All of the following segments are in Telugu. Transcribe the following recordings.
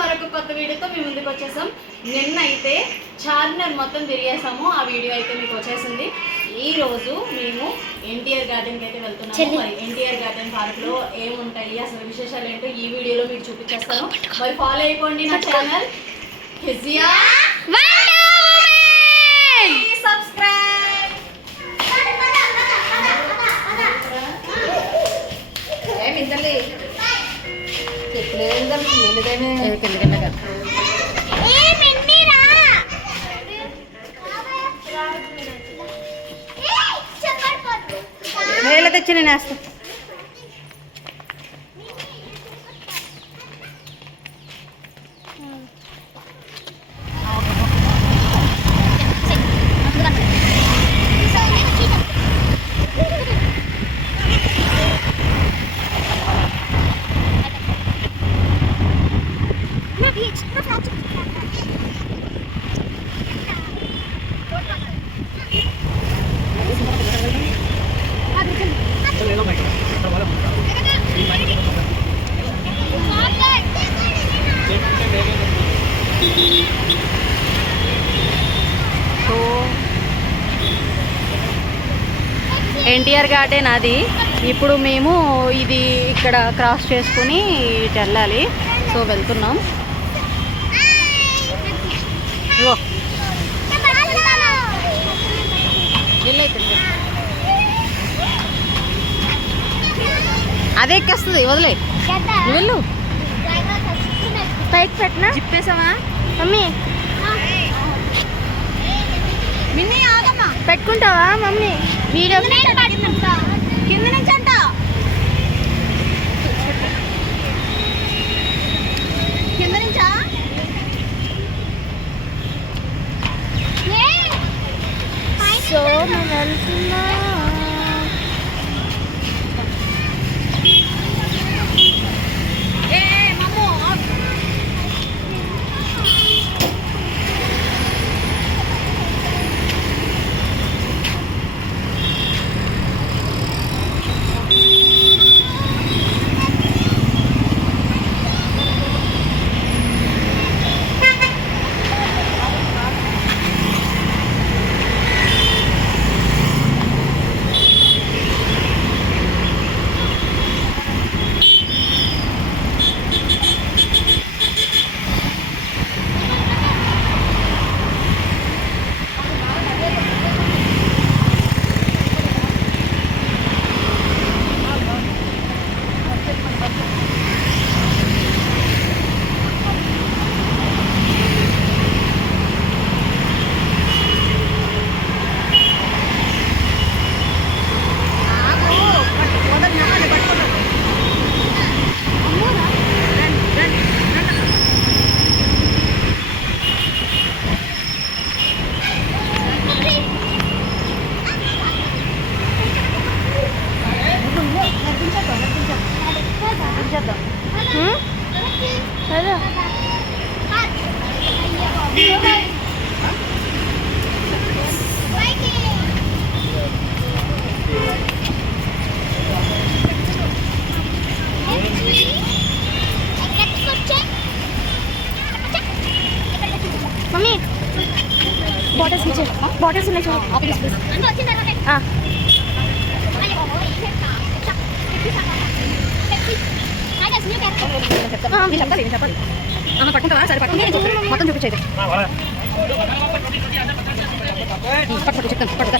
మరొక కొత్త వీడియోతో మీ ముందుకు వచ్చేసాం. నిన్న అయితే చార్మినార్ మొత్తం తిరిగేసాము. ఆ వీడియో అయితే మీకు వచ్చేసింది. ఈ రోజు మేము ఎన్టీఆర్ గార్డెన్కి అయితే వెళ్తున్నాము. మరి ఎన్టీఆర్ గార్డెన్ పార్క్ లో ఏముంటాయి, అసలు విశేషాలు ఏంటో ఈ వీడియోలో మీకు చూపించేస్తాను. మరి ఫాలో అయిపోండి నా ఛానల్ హిజియా సబ్స్క్రైబ్. ఏమిందండి తెచ్చి నేను వేస్తా. ఎన్టీఆర్ గార్డెన్ అది. ఇప్పుడు మేము ఇది ఇక్కడ క్రాస్ చేసుకుని ఇటు వెళ్ళాలి. సో వెళ్తున్నాం. అదే ఎక్కేస్తుంది, వదిలే వెళ్ళు. పైకి పెట్టినా జిప్పేసావా మమ్మీ? మిన్నీ ఆగమ్మా, పెట్టుకుంటావా మమ్మీ? వీడియో కింద నుంచి అంట. కింద నుంచా? సో మేము వెళ్తున్నా. మమ్మీ బాటిల్స్ ఇచ్చే, బాటిల్స్ ఉన్నాయి చూడు. పట్టుకుంటావా? సరే పట్టు, మొత్తం చూపించేది. పట్టు చెప్తాను, పట్టు.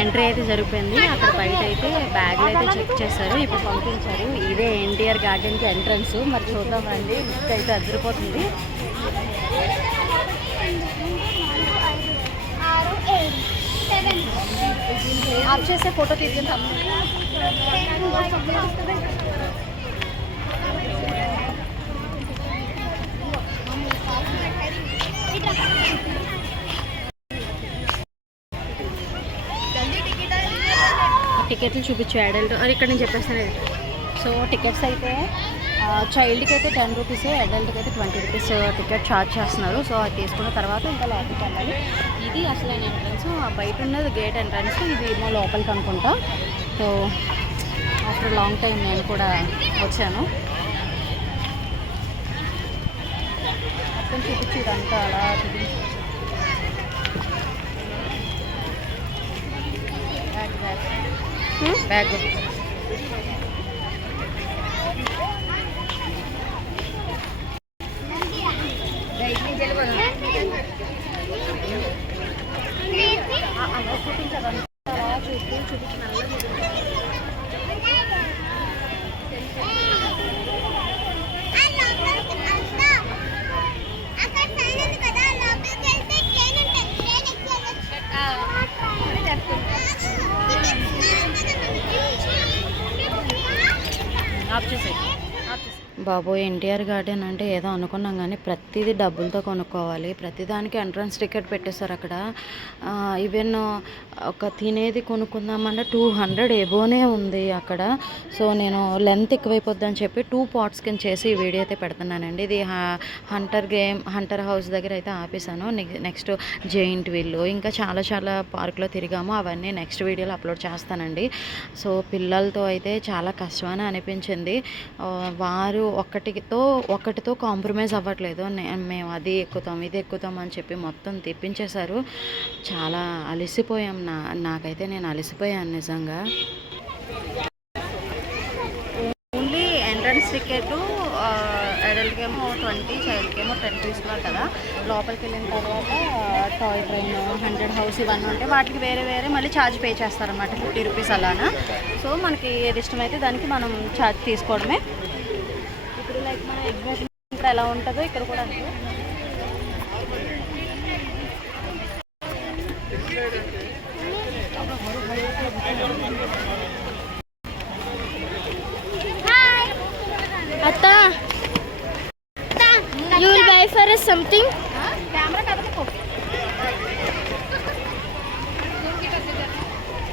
ఎంట్రీ అయితే జరిగిపోయింది. అక్కడ బయట అయితే బ్యాగ్లు అయితే చెక్ చేశారు, ఇప్పుడు పంపించారు. ఇదే ఎన్టీఆర్ గార్డెన్కి ఎంట్రన్స్. మరి చూద్దామండి, లిఫ్ట్ అయితే అదిరిపోతుంది. आप से फोटो दीजिए हम। టికెట్లు చూపించు అడల్ట్ అది ఇక్కడ నేను చెప్పేస్తాను. సో టికెట్స్ అయితే చైల్డ్కి అయితే 10 రూపీస్, అడల్ట్కి అయితే 20 రూపీస్ టికెట్ ఛార్జ్ చేస్తున్నారు. సో అది తీసుకున్న తర్వాత ఇంకా లోపలికి వెళ్ళాలి. ఇది అసలైన ఎంట్రన్స్, బయట ఉన్నది గేట్ ఎంట్రన్స్, ఇది ఏమో లోపలికి అనుకుంటా. సో ఆఫ్టర్ లాంగ్ టైం నేను కూడా వచ్చాను. మొత్తం చూపించి ఇదంతా అలా చూపించి బ్యాగ్ అలా చూపించాలి. అలా చూపించి బాబోయ్, ఎన్టీఆర్ గార్డెన్ అంటే ఏదో అనుకున్నాం కానీ ప్రతిదీ డబ్బులతో కొనుక్కోవాలి. ప్రతిదానికి ఎంట్రన్స్ టికెట్ పెట్టేస్తారు అక్కడ. ఈవెన్ ఒక తినేది కొనుక్కుందామంటే 200 ఎబోనే ఉంది అక్కడ. సో నేను లెంత్ ఎక్కువైపోద్ది అని చెప్పి 2 పార్ట్స్ కింద చేసి ఈ వీడియో అయితే పెడుతున్నానండి. ఇది హంటర్ హౌస్ దగ్గర అయితే ఆపేసాను. నెక్స్ట్ జైంట్ వీల్, ఇంకా చాలా చాలా పార్క్లో తిరిగాము. అవన్నీ నెక్స్ట్ వీడియోలో అప్లోడ్ చేస్తానండి. సో పిల్లలతో అయితే చాలా కష్టమని అనిపించింది. వారు ఒకటితో కాంప్రమైజ్ అవ్వట్లేదు. మేము అది ఎక్కుతాం ఇది ఎక్కుతాం అని చెప్పి మొత్తం తెప్పించేశారు. చాలా అలసిపోయాం. నాకైతే నేను అలసిపోయాను నిజంగా. ఓన్లీ ఎంట్రన్స్ టికెట్ అడల్ట్కి ఏమో 20, చైల్డ్కి ఏమో 10 తీసుకున్నారు కదా. లోపలికి వెళ్ళిన తర్వాత టాయ్ ట్రైన్, 100 హౌస్ ఇవన్నీ ఉంటాయి. వాటికి వేరే వేరే మళ్ళీ ఛార్జ్ పే చేస్తారన్నమాట, 50 రూపీస్ అలానా. సో మనకి ఏది ఇష్టమైతే దానికి మనం ఛార్జ్ తీసుకోవడమే. ఇప్పుడు లైక్ మన ఎగ్జిబిషన్ ఇక్కడ ఎలా ఉంటుందో ఇక్కడ కూడా అంతే. Atta, you will buy for us something?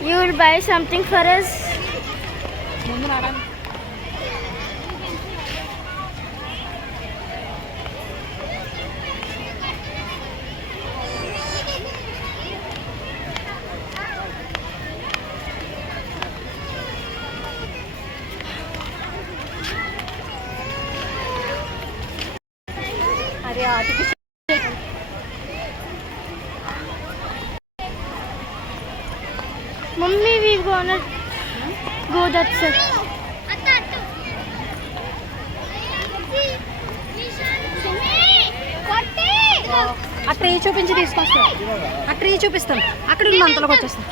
You will buy something for us? Mummy, we're gonna go that side. ఆ ట్రీ చూపించి తీసుకొస్తాం. ఆ ట్రీ చూపిస్తాం. అక్కడ ఉన్న అంతలోకి వచ్చేస్తాం.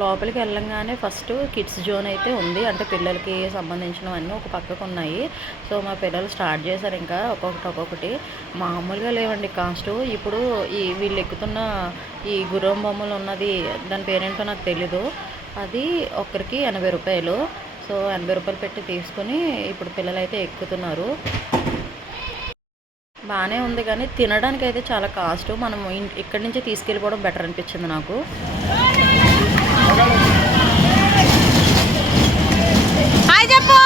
లోపలికి వెళ్ళంగానే ఫస్ట్ కిడ్స్ జోన్ అయితే ఉంది. అంటే పిల్లలకి సంబంధించినవన్నీ ఒక పక్కకు ఉన్నాయి. సో మా పిల్లలు స్టార్ట్ చేశారు ఇంకా ఒక్కొక్కటి. మామూలుగా లేవండి కాస్ట్. ఇప్పుడు వీళ్ళు ఎక్కుతున్న ఈ గుర్రం బొమ్మలు ఉన్నది, దాని పేరేంటో నాకు తెలీదు. అది ఒక్కరికి 80 రూపాయలు. సో 80 రూపాయలు పెట్టి తీసుకొని ఇప్పుడు పిల్లలు అయితే ఎక్కుతున్నారు. బాగానే ఉంది కానీ తినడానికి అయితే చాలా కాస్ట్. మనం ఇక్కడి నుంచి తీసుకెళ్ళిపోవడం బెటర్ అనిపించింది నాకు. హాయ్ చెప్పు.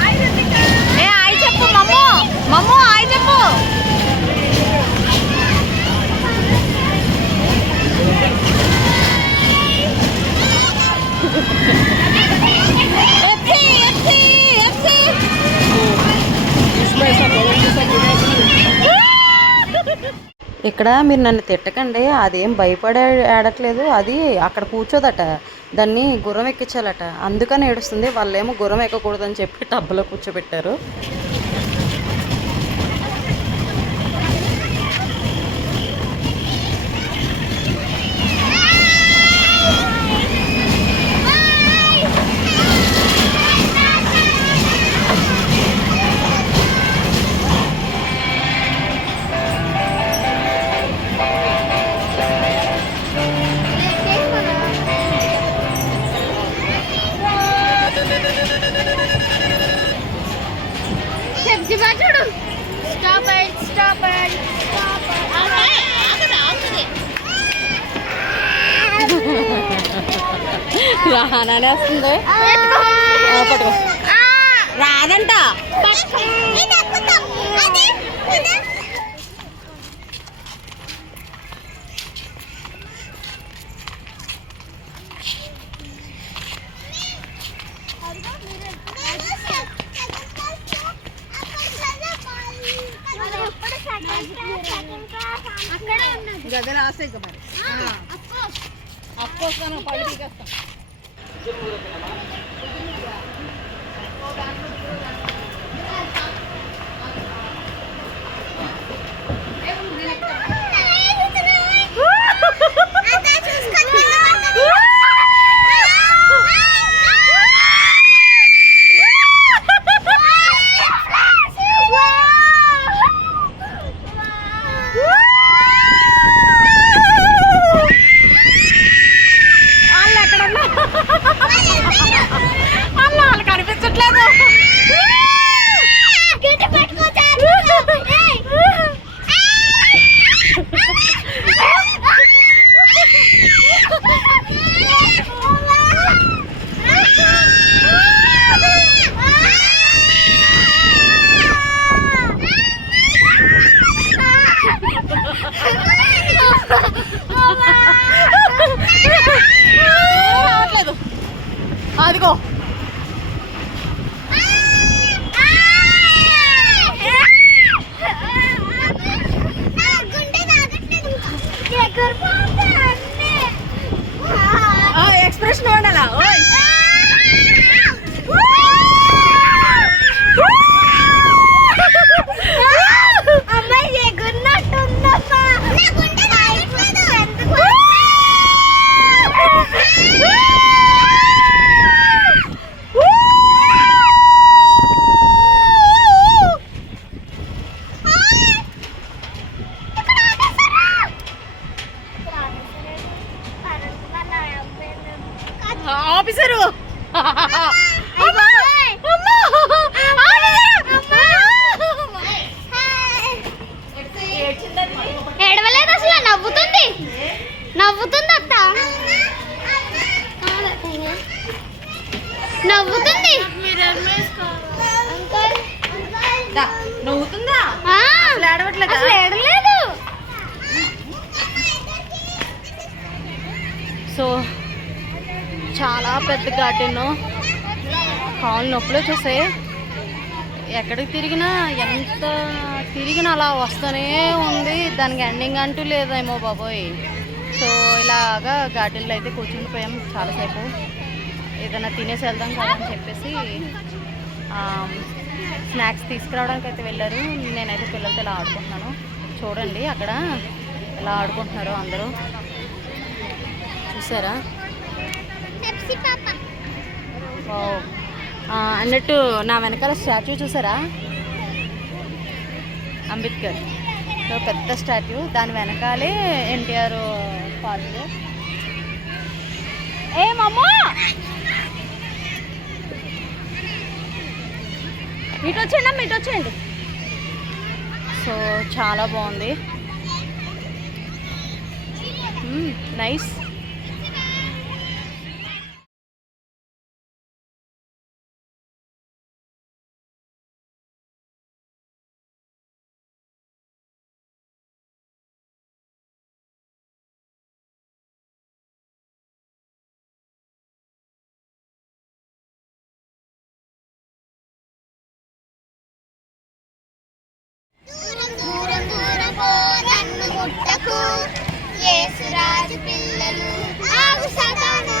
హాయ్ చెప్పు మమ్ము హాయ్ చెప్పు. ఇక్కడ మీరు నన్ను తిట్టకండి, అదేం భయపడే ఆడట్లేదు. అది అక్కడ కూర్చోదట, దాన్ని గుర్రం ఎక్కించాలట, అందుకని ఏడుస్తుంది. వాళ్ళేమో గుర్రం ఎక్కకూడదని చెప్పి టబ్బులో కూర్చోబెట్టారు. రానానే వస్తుంది. పట్టుకో. రాదంట. గదలు ఆస్తాయి మరి అక్కోస్తాను పళ్ళు పీకేస్తాం. అదిగో ఎక్స్ప్రెషన్ ఉండాలా. అమ్మాయి ఎగురున్నట్టుందమ్మా. ఆఫీసరు ఏడవలేదు అసలు, నవ్వుతుంది నవ్వుతుంది అత్త, నవ్వుతుంది. నవ్వుతుందా? ఏడవట్లేదా? అసలు ఏడవలేదు. సో చాలా పెద్ద గార్డెన్, కాళ్ళు నొప్పులు వచ్చేసాయి. ఎక్కడికి తిరిగినా ఎంత తిరిగినా అలా వస్తూనే ఉంది. దానికి ఎండింగ్ అంటూ లేదేమో బాబోయ్. సో ఇలాగా గార్డెన్లో అయితే కూర్చుండిపోయాం చాలాసేపు. ఏదైనా తినేసి వెళ్దాం కదా అని చెప్పేసి స్నాక్స్ తీసుకురావడానికి అయితే వెళ్ళారు. నేనైతే పిల్లలతో ఇలా ఆడుకుంటున్నాను. చూడండి అక్కడ ఎలా ఆడుకుంటున్నారో అందరూ, చూసారా? అన్నట్టు నా వెనకాల స్టాచ్యూ చూసారా? అంబేద్కర్ సో పెద్ద స్టాట్యూ, దాని వెనకాలే ఎన్టీఆర్ పార్క్. ఏ మమ్మా ఇటు వచ్చేయండి అమ్మ, ఇటు వచ్చేయండి. సో చాలా బాగుంది, నైస్. యేసురాజు పిల్లలు ఆగు సదానా,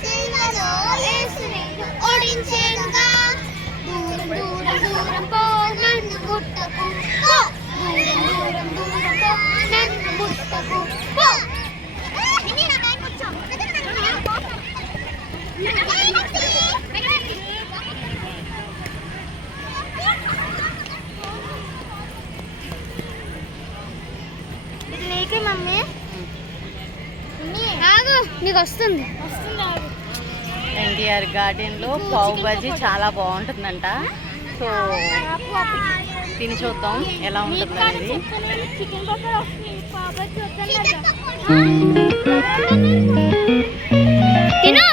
సిలువలో యేసునిన్ను ఓడించెనుగా. దూరం దూరం దూరం పో, నన్ను ముట్టకు పో. దూరం దూరం దూరం పో, నన్ను ముట్టకు పో. నీకే మమ్మీ, ఆగు నీకు వస్తుంది. ఎన్టీఆర్ గార్డెన్లో పావు బజ్జీ చాలా బాగుంటుందంట. సో తిని చూద్దాం ఎలా ఉంటుంది అనేది. చికెన్ పకోడా వస్తుంది, పావు బాజీ వస్తుంది. తిను.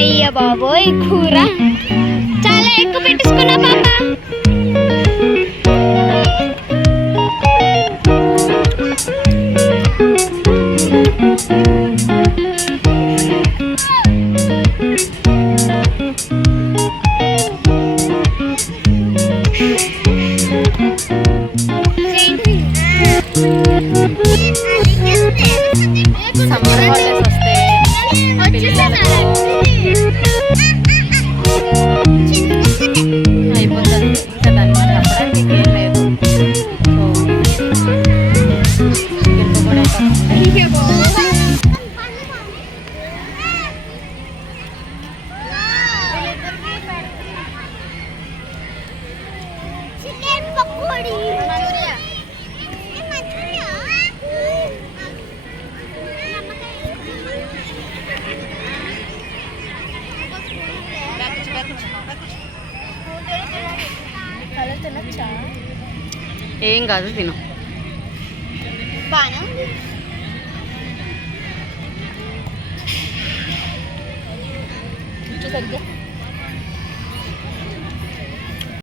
అయ్య బాబోయ్ కూర చాలా ఎక్కువ పెట్టేసుకున్నా పాప. సమ్మర్ హాలిడేస్ వస్తే అయిపోతుంది, ఇంకా దాన్ని చెప్పడానికి ఏం లేదు. So chicken pakoda chicken pakodi తినచ్చా? ఏం కాదు, తిను. బాగా ఉంది.